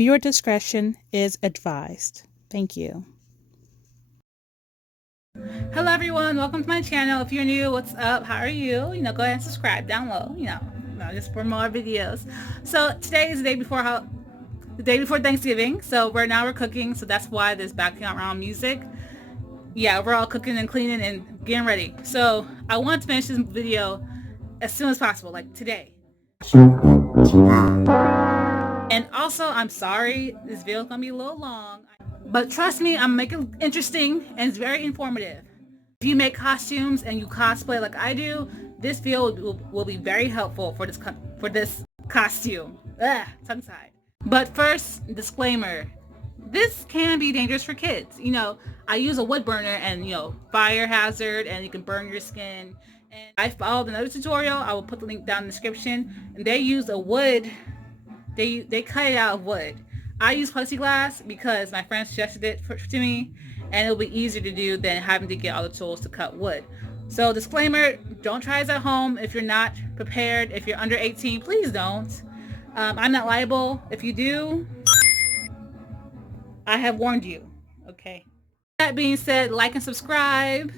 Viewer discretion is advised. Thank you. Hello everyone, welcome to my channel. If you're new, what's up? How are you? Go ahead and subscribe down low, just for more videos. So today is the day before Thanksgiving. So we're cooking, so that's why there's background music. Yeah, we're all cooking and cleaning and getting ready. So I want to finish this video as soon as possible, like today. And also, I'm sorry, this video is gonna be a little long, but trust me, I'm making it interesting and it's very informative. If you make costumes and you cosplay like I do, this video will be very helpful for this costume. Tongue tied. But first, disclaimer. This can be dangerous for kids. I use a wood burner and, fire hazard, and you can burn your skin. And I followed another tutorial. I will put the link down in the description. And they use a wood. They cut it out of wood. I use plexiglass because my friend suggested it to me, and it'll be easier to do than having to get all the tools to cut wood. So disclaimer, don't try this at home if you're not prepared. If you're under 18, please don't. I'm not liable. If you do, I have warned you. Okay. That being said, like and subscribe.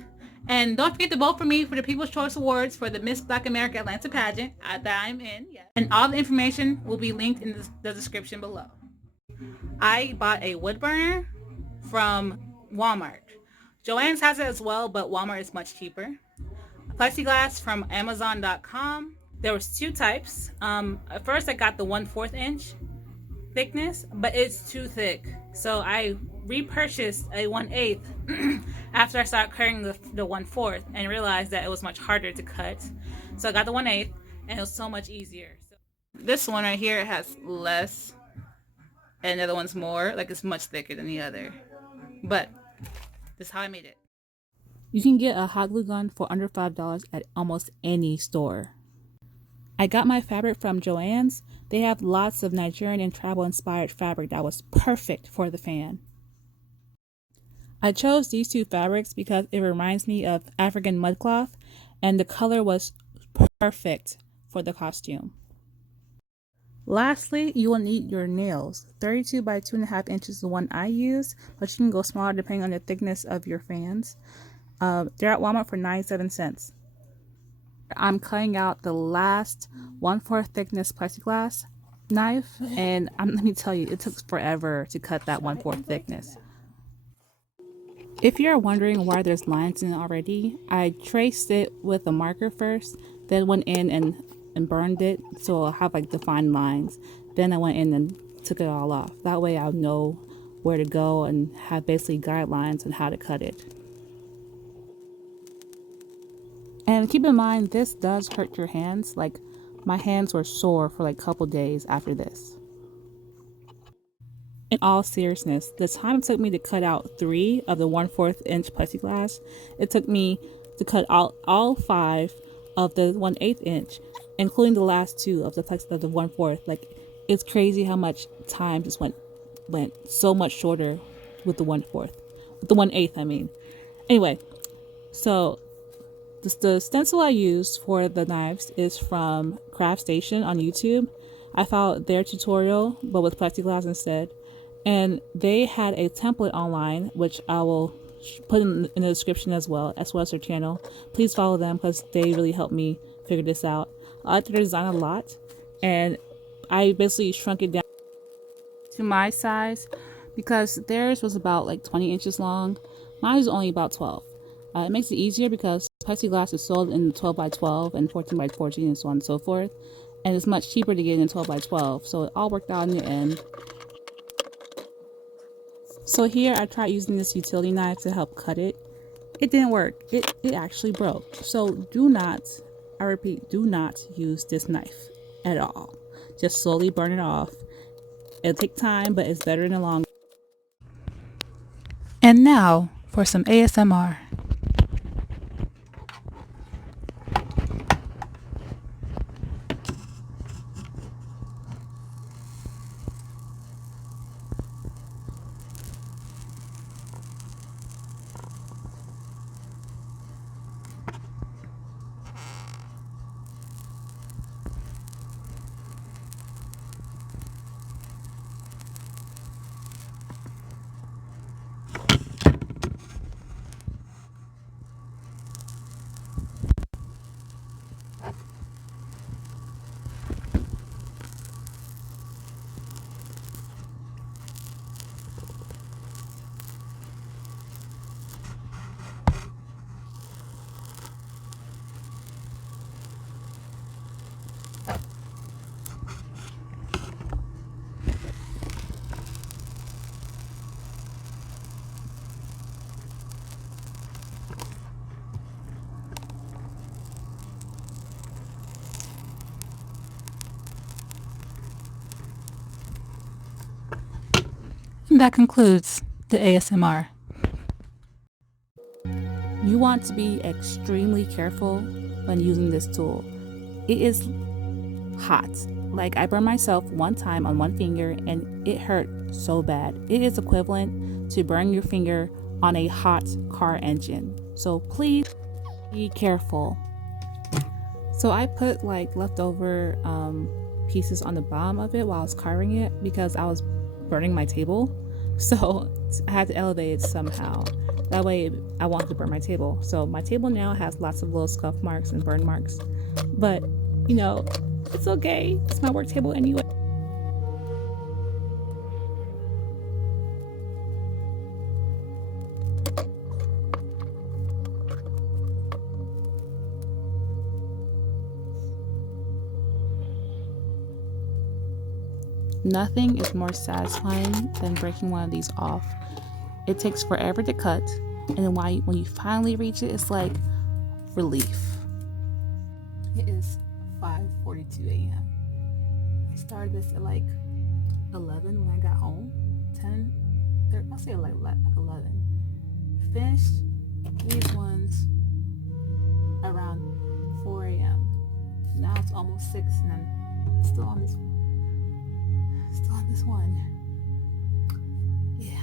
And don't forget to vote for me for the People's Choice Awards for the Miss Black America Atlanta pageant that I'm in. Yeah. And all the information will be linked in the description below. I bought a wood burner from Walmart. Joann's has it as well, but Walmart is much cheaper. Plexiglass from Amazon.com. There was two types. At first I got the 1/4 inch thickness, but it's too thick. So I repurchased a 1/8 after I started cutting the 1/4 and realized that it was much harder to cut. So I got the 1/8 and it was so much easier. So this one right here has less and the other one's more. Like, it's much thicker than the other. But this is how I made it. You can get a hot glue gun for under $5 at almost any store. I got my fabric from Joann's. They have lots of Nigerian and travel inspired fabric that was perfect for the fan. I chose these two fabrics because it reminds me of African mudcloth, and the color was perfect for the costume. Lastly, you will need your nails. 32 by 2.5 inches is the one I use, but you can go smaller depending on the thickness of your fans. They're at Walmart for 97 cents. I'm cutting out the last 1/4 thickness plexiglass knife, and let me tell you, it took forever to cut that 1/4 thickness. If you're wondering why there's lines in it already, I traced it with a marker first, then went in and burned it so I'll have like defined lines. Then I went in and took it all off. That way I'll know where to go and have basically guidelines on how to cut it. And keep in mind, this does hurt your hands. Like, my hands were sore for like a couple days after this. In all seriousness, the time it took me to cut out 3 of the 1/4 inch plexiglass, it took me to cut out all 5 of the 1/8 inch, including the last 2 of the 1/4. Like, it's crazy how much time just went so much shorter with the 1/4, with the 1/8. I mean, anyway, so the stencil I used for the knives is from Craft Station on YouTube. I followed their tutorial, but with plexiglass instead. And they had a template online, which I will put in the description as well as their channel. Please follow them because they really helped me figure this out. I like their design a lot, and I basically shrunk it down to my size because theirs was about like 20 inches long. Mine is only about 12. It makes it easier because plexiglass is sold in 12 by 12 and 14 by 14 and so on and so forth. And it's much cheaper to get in 12 by 12. So it all worked out in the end. So here I tried using this utility knife to help cut it. It didn't work. It actually broke. So do not, I repeat, do not use this knife at all. Just slowly burn it off. It'll take time, but it's better in the long run. And now for some ASMR. that concludes the ASMR. You want to be extremely careful when using this tool. It is hot. Like, I burned myself one time on one finger and it hurt so bad. It is equivalent to burning your finger on a hot car engine. So please be careful. So I put like leftover pieces on the bottom of it while I was carving it because I was burning my table. So I had to elevate it somehow. That way I wanted to burn my table. So my table now has lots of little scuff marks and burn marks. But, you know, it's okay. It's my work table anyway. Nothing is more satisfying than breaking one of these off. It takes forever to cut, and then when you finally reach it, it's like relief. It is 5:42 a.m. I started this at like 11 when I got home. 10, 30, I'll say like 11. Finished these ones around 4 a.m. Now it's almost 6 and I'm still on this one. Yeah.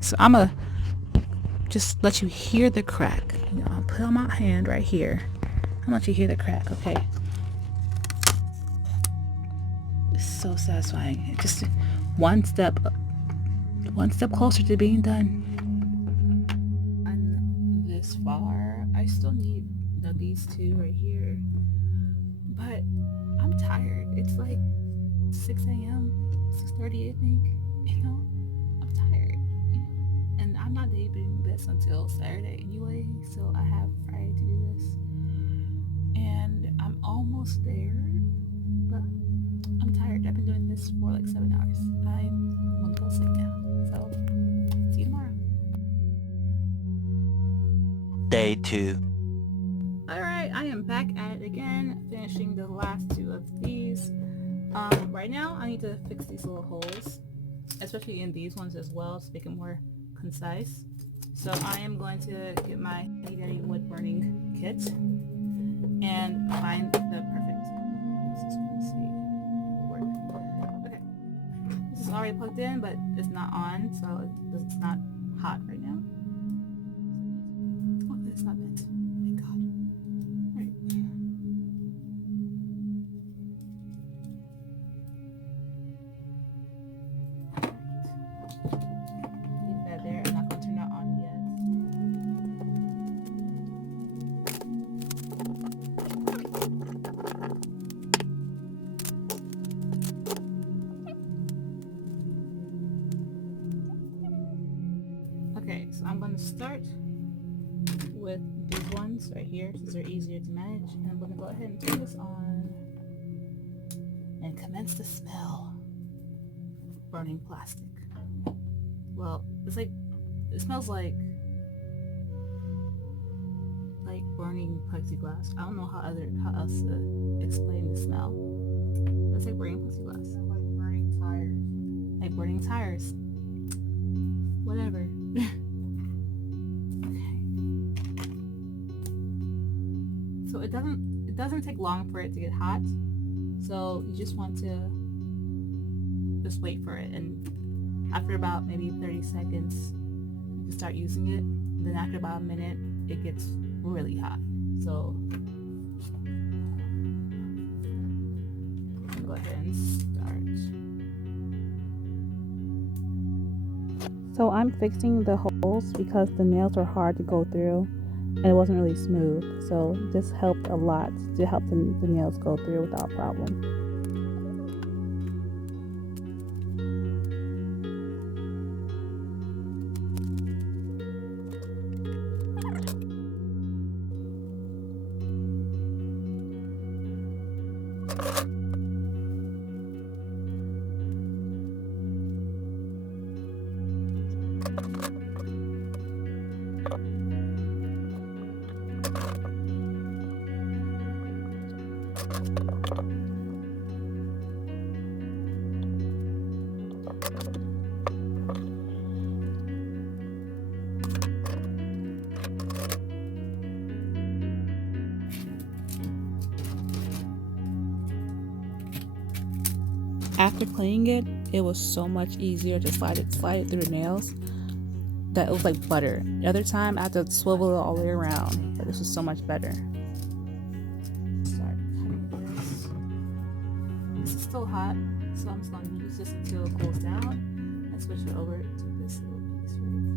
So I'm gonna just let you hear the crack. You know, I'll put on my hand right here. I'll let you hear the crack, okay? It's so satisfying. Just one step closer to being done. I'm this far. I still need these two right here, but I'm tired. It's like 6 a.m., 6:30, I think. You know, I'm tired. You know, and I'm not debuting this until Saturday anyway, so I have Friday to do this. And I'm almost there, but I'm tired. I've been doing this for like 7 hours. I'm gonna go sleep now. So, see you tomorrow. Day 2. Alright, I am back at it again, finishing the last two of these. Right now, I need to fix these little holes, especially in these ones as well, to make it more concise. So I am going to get my Handy Dandy wood burning kit and find the perfect. Let's see. Okay, this is already plugged in, but it's not on, so it's not hot right now. Okay, it's not bent. Thank God. Right. Leave that there. I'm not going to turn that on yet. Okay, so I'm going to start with these ones right here since they're easier to manage, and I'm going to go ahead and turn this on and commence to smell burning plastic. Well, it's like, it smells like burning plexiglass. I don't know how else to explain the smell. But it's like burning plexiglass. Like burning tires. Like burning tires. Whatever. So it doesn't take long for it to get hot. So you just want to just wait for it, and after about maybe 30 seconds you can start using it, and then after about a minute it gets really hot. So go ahead and start. So I'm fixing the holes because the nails were hard to go through and it wasn't really smooth, so this helped a lot to help the nails go through without problem. after cleaning it, it was so much easier to slide it through the nails that it was like butter. The other time I had to swivel it all the way around, but this was so much better. Start cutting this. This is still hot, so I'm just going to use this until it cools down and switch it over to this little piece right here.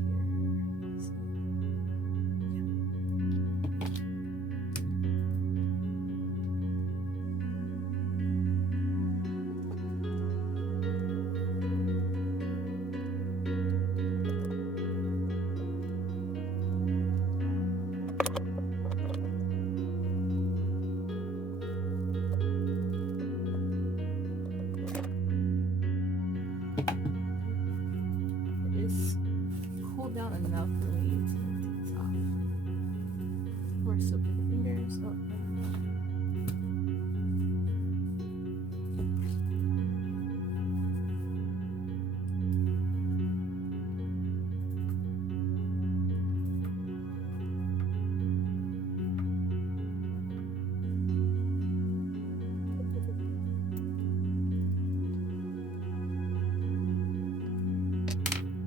Down enough for me to take this off. Of course, soak your fingers. Oh,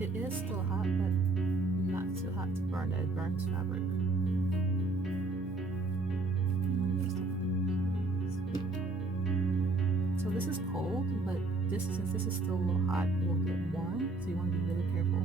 it is still hot, but not too hot to burn it. It burns fabric. So this is cold, but since this is still a little hot, it will get warm. So you want to be really careful.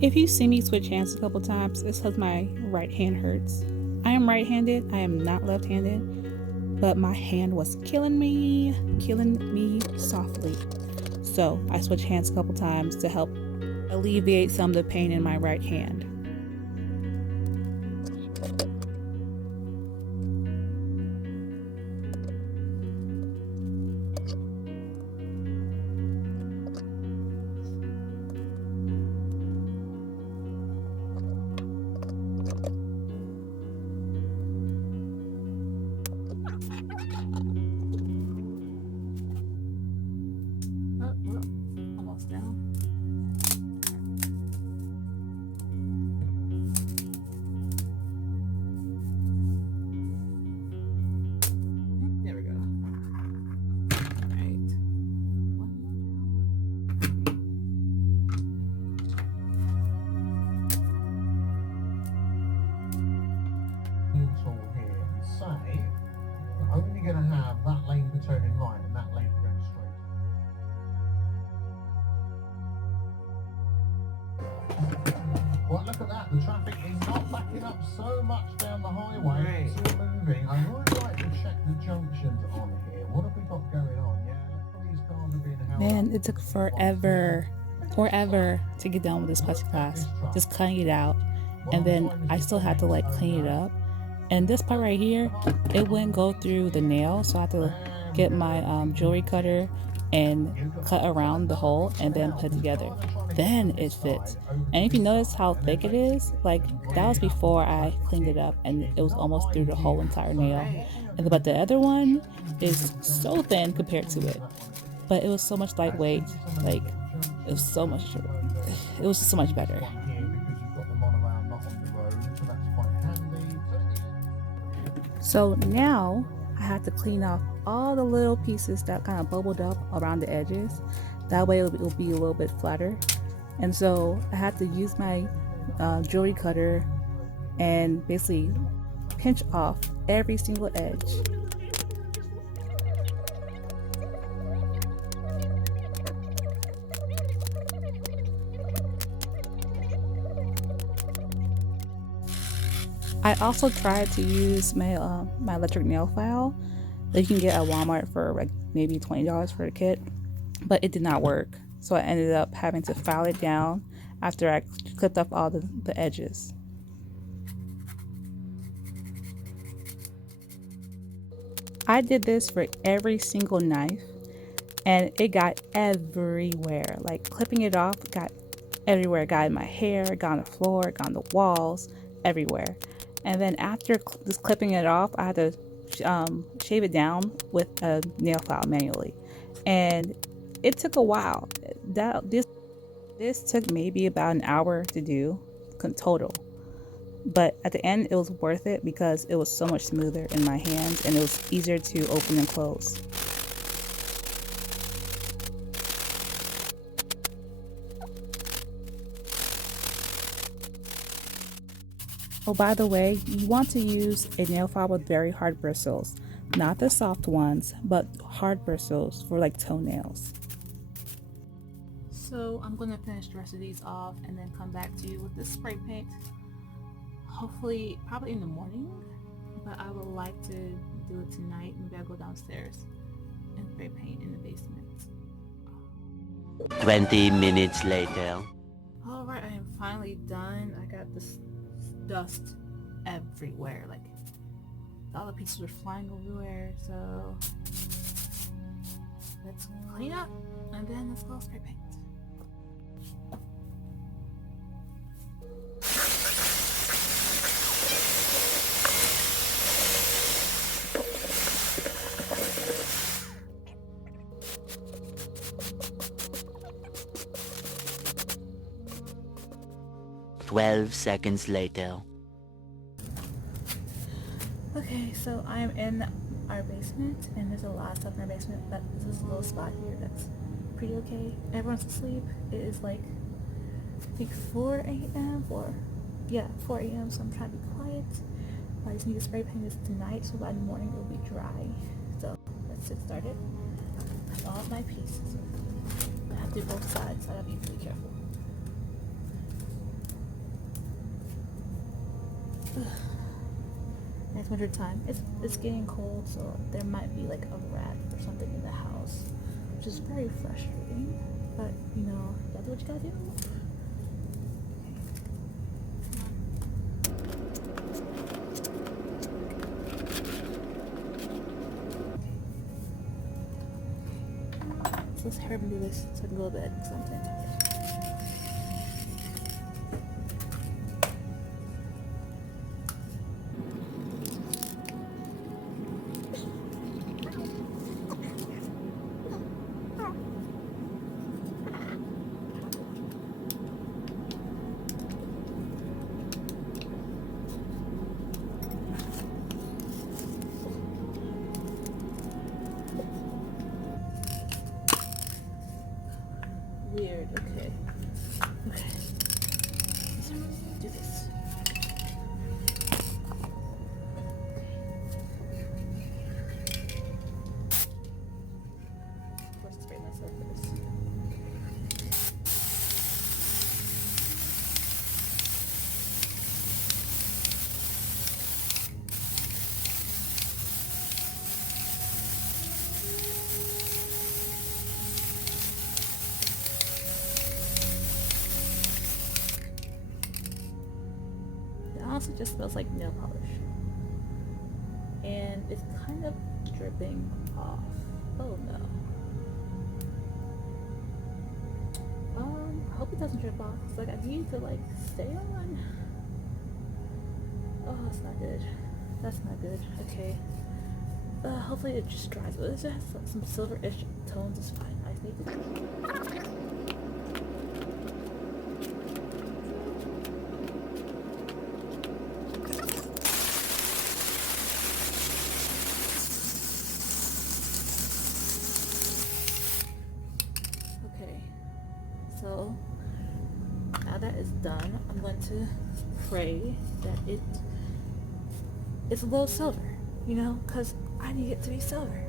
If you see me switch hands a couple times, it's because my right hand hurts. I am right-handed, I am not left-handed, but my hand was killing me softly. So I switched hands a couple times to help alleviate some of the pain in my right hand. Only going to have that lane for turning right and that lane for going straight. Well, look at that. The traffic is not backing up so much down the highway. It's all moving. I would like to check the junctions on here. What have we got going on? Yeah, these cars are being held. Man, it took forever to get done with this plexiglass. Just cutting it out. And then I still had to like clean it up. And this part right here, it wouldn't go through the nail, so I had to get my jewelry cutter and cut around the hole and then put it together. Then it fits. And if you notice how thick it is, like that was before I cleaned it up and it was almost through the whole entire nail. But the other one is so thin compared to it. But it was so much lightweight, like it was so much better. So now I have to clean off all the little pieces that kind of bubbled up around the edges. That way it will be a little bit flatter. And so I had to use my jewelry cutter and basically pinch off every single edge. I also tried to use my my electric nail file that you can get at Walmart for like maybe $20 for a kit, but it did not work. So I ended up having to file it down after I clipped off all the edges. I did this for every single knife and it got everywhere. Like clipping it off got everywhere. It got in my hair, it got on the floor, it got on the walls, everywhere. And then after just clipping it off, I had to shave it down with a nail file manually, and it took a while. This took maybe about an hour to do total, but at the end it was worth it because it was so much smoother in my hands and it was easier to open and close. Oh, by the way, you want to use a nail file with very hard bristles, not the soft ones, but hard bristles for like toenails. So I'm going to finish the rest of these off and then come back to you with the spray paint. Hopefully, probably in the morning, but I would like to do it tonight. Maybe I'll go downstairs and spray paint in the basement. 20 minutes later. Alright, I am finally done. I got this dust everywhere, like all the pieces were flying everywhere, so let's clean up and then let's go spray paint. Twelve seconds later. Okay, so I am in our basement and there's a lot of stuff in our basement, but there's this little spot here that's pretty okay. Everyone's asleep. It is like, I think 4 a.m. or, yeah, 4 a.m. so I'm trying to be quiet. I just need to spray paint this tonight so by the morning it will be dry. So let's get started. All of my pieces. I have to do both sides, so I gotta be really careful. It's winter time. It's getting cold, so there might be like a rat or something in the house, which is very frustrating. But you know, you gotta do what you gotta do. Okay. So let's hurry up and do this so I can go to bed because I'm tired. Weird, okay. Okay. Let's do this. First, spray myself first. It honestly just smells like nail polish. And it's kind of dripping off. Oh no. I hope it doesn't drip off. It's like I need to like stay on. Oh, that's not good. That's not good. Okay. Hopefully it just dries. But it just has some silver-ish tones. It's fine. I just need to. So now that is done, I'm going to pray that it's a little silver, you know, because I need it to be silver.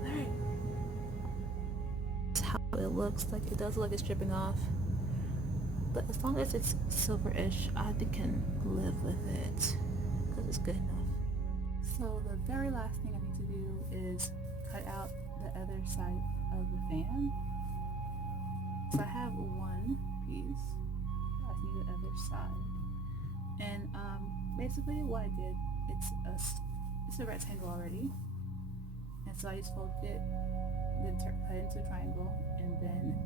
Alright. That's how it looks. Like it does look like it's dripping off. But as long as it's silver-ish, I can live with it. Because it's good enough. So the very last thing I need to do is cut out the other side of the fan. So I have one piece. I just need the other side. And basically what I did, it's a rectangle already. And so I just folded it, then cut it into a triangle, and then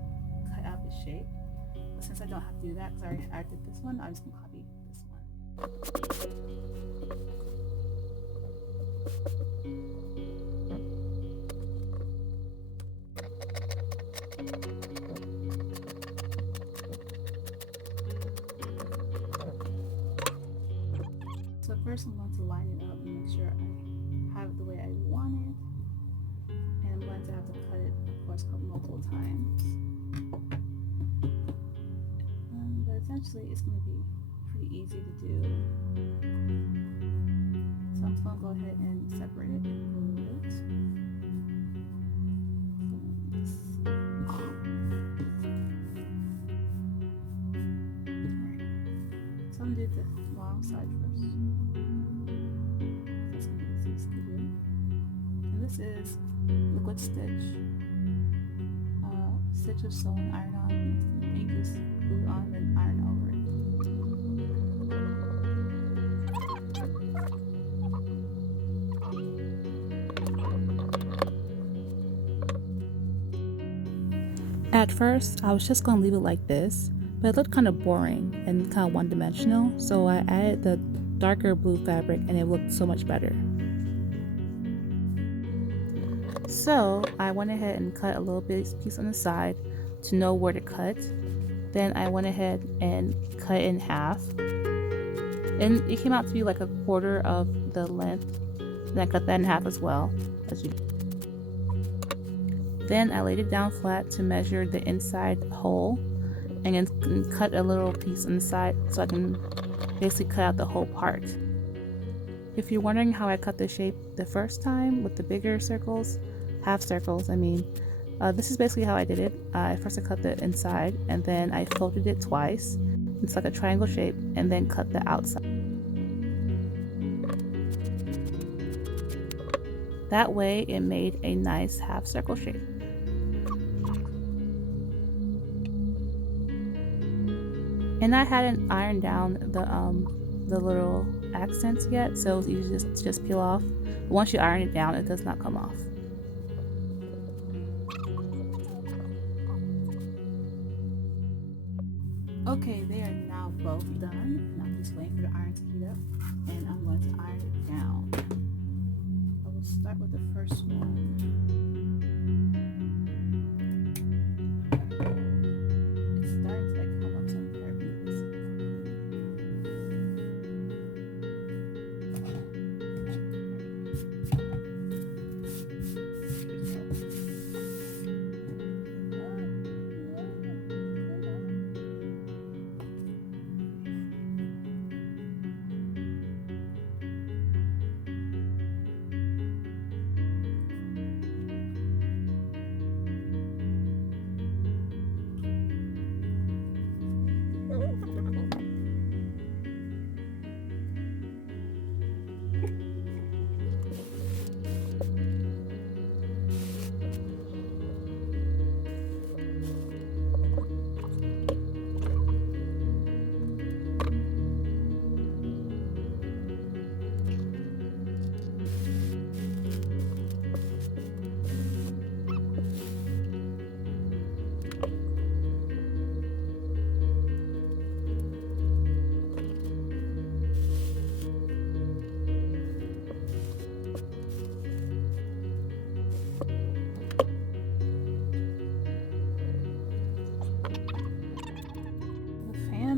cut out the shape. But since I don't have to do that because I did this one, I'm just gonna copy this one. So first I'm going to line it up and make sure I have it the way I want it. And I'm going to have to cut it, of course, multiple times. But essentially it's going to be pretty easy to do. So I'm just going to go ahead and separate it and glue it. So I'm going to do the long side first. That's going to be the easiest to do. And this is liquid stitch. Stitch of sewing iron on, and you just glue it on and iron over it. At first, I was just going to leave it like this, but it looked kind of boring and kind of one-dimensional, so I added the darker blue fabric and it looked so much better. So I went ahead and cut a little piece on the side to know where to cut. Then I went ahead and cut in half, and it came out to be like 1/4 of the length. Then I cut that in half as well. Then I laid it down flat to measure the inside hole, and then cut a little piece on the side so I can basically cut out the whole part. If you're wondering how I cut the shape the first time with the bigger circles, half circles I mean, this is basically how I did it. First I cut the inside, and then I folded it twice. It's like a triangle shape, and then cut the outside. That way it made a nice half circle shape. And I hadn't ironed down the little accents yet, so it's easy to just peel off. But once you iron it down, it does not come off. Okay, they are now both done, and I'm just waiting for the iron to heat up, and I'm going to iron it down. I will start with the first one. It's starting to come up some hairpins.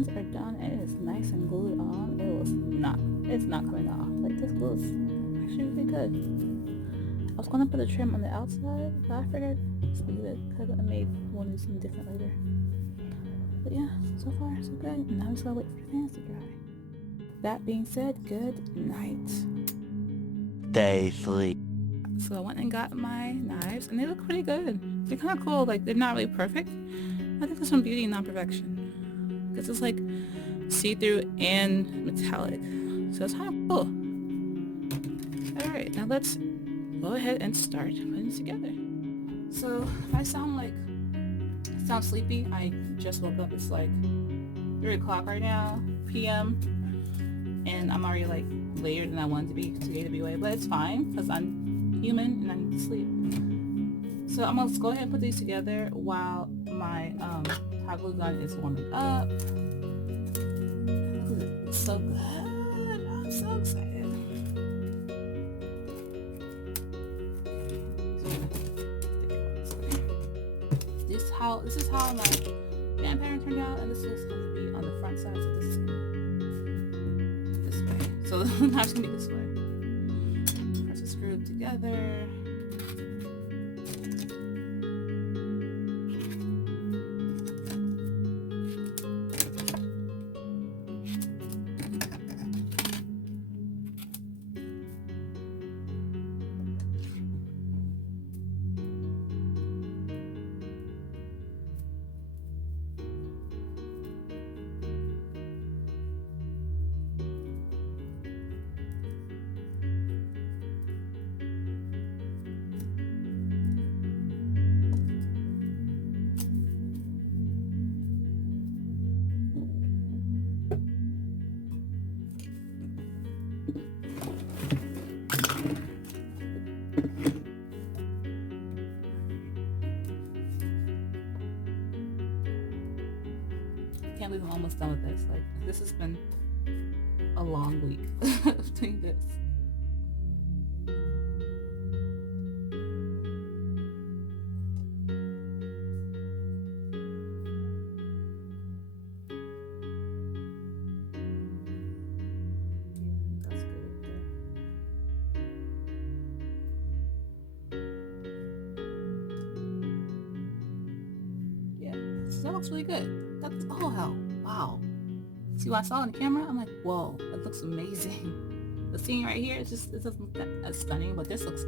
Are done and it is nice and glued on. It's not coming off. Like, this glue is actually really good. I was gonna put a trim on the outside, but I figured just leave it because I may want to do something different later. But yeah, so far so good. Now I'm just gonna wait for the fans to dry. That being said, good night. Day 3. So I went and got my knives and they look pretty good. They're kind of cool. Like, they're not really perfect. I think there's some beauty in non-perfection. Because it's like see-through and metallic, so it's kind of cool. Alright, now let's go ahead and start putting it together. So if I sound sleepy, I just woke up. It's like 3 o'clock right now, PM, and I'm already like later than I wanted to be today to be awake, but it's fine because I'm human and I need to sleep. So I'm gonna go ahead and put these together while my hot glue gun is warming up. It's so good. I'm so excited. how my fan pattern turned out, and this is going to be on the front side. So this is this way. So now it's going to be this way. Press it screwed together. Can't believe I'm almost done with this. Like, this has been a long week of doing this. That's good right there. Yeah, that looks really good. That's, oh hell, wow. See what I saw on the camera? I'm like, whoa, that looks amazing. The scene right here, it doesn't look that as stunning, but this looks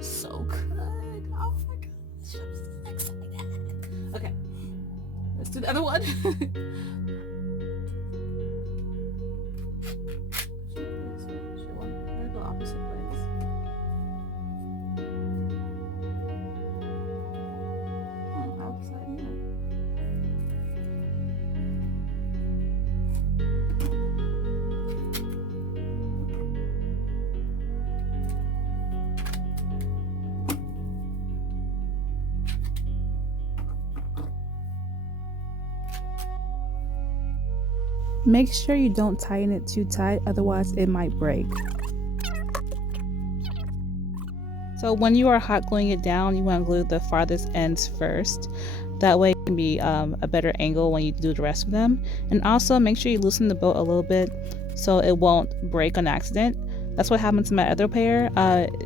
so good. Oh my gosh, I'm so excited. Okay, let's do the other one. Should go opposite ways. Outside here. Make sure you don't tighten it too tight, otherwise it might break. So when you are hot gluing it down, you want to glue the farthest ends first. That way it can be a better angle when you do the rest of them. And also make sure you loosen the bolt a little bit so it won't break on accident. That's what happened to my other pair.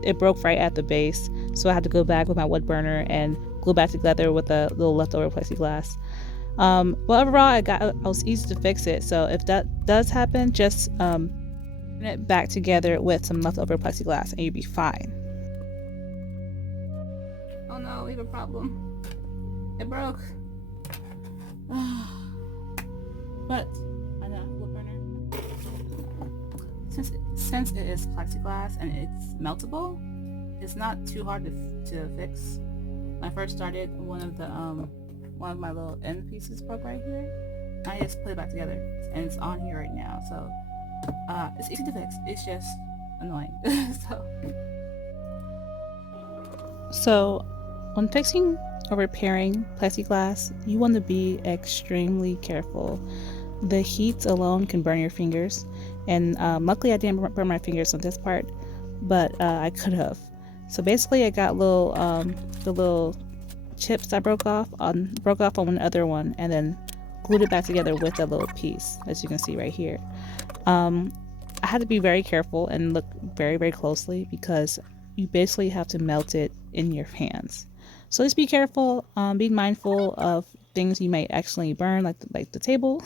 It broke right at the base, so I had to go back with my wood burner and glue back together with a little leftover plexiglass. But overall, I was easy to fix it. So if that does happen, just put it back together with some leftover plexiglass and you'll be fine. Oh no, we have a problem. It broke. But I know, wood burner. Since it is plexiglass and it's meltable, it's not too hard to fix. When I first started, one of my little end pieces broke right here. I just put it back together, and it's on here right now. So it's easy to fix. It's just annoying. So when fixing or repairing plexiglass, you want to be extremely careful. The heat alone can burn your fingers, and luckily I didn't burn my fingers on this part, but I could have. So basically I got the little chips that broke off on one other one, and then glued it back together with a little piece, as you can see right here. I had to be very careful and look very, very closely because you basically have to melt it in your hands. So just be careful, be mindful of things you might accidentally burn, like the table,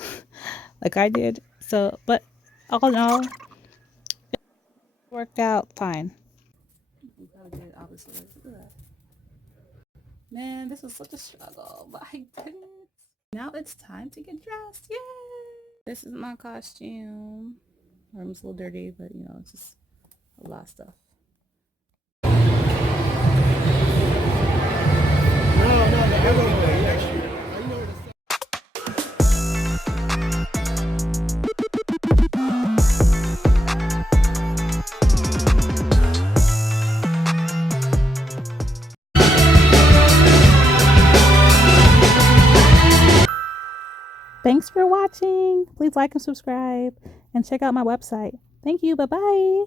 like I did. So, but all in all, it worked out fine. You probably did opposite. Look at that. Man, this was such a struggle, but I did it. Now it's time to get dressed. Yay! This is my costume. My room's a little dirty, but you know, it's just a lot of stuff. Thanks for watching. Please like and subscribe and check out my website. Thank you. Bye-bye.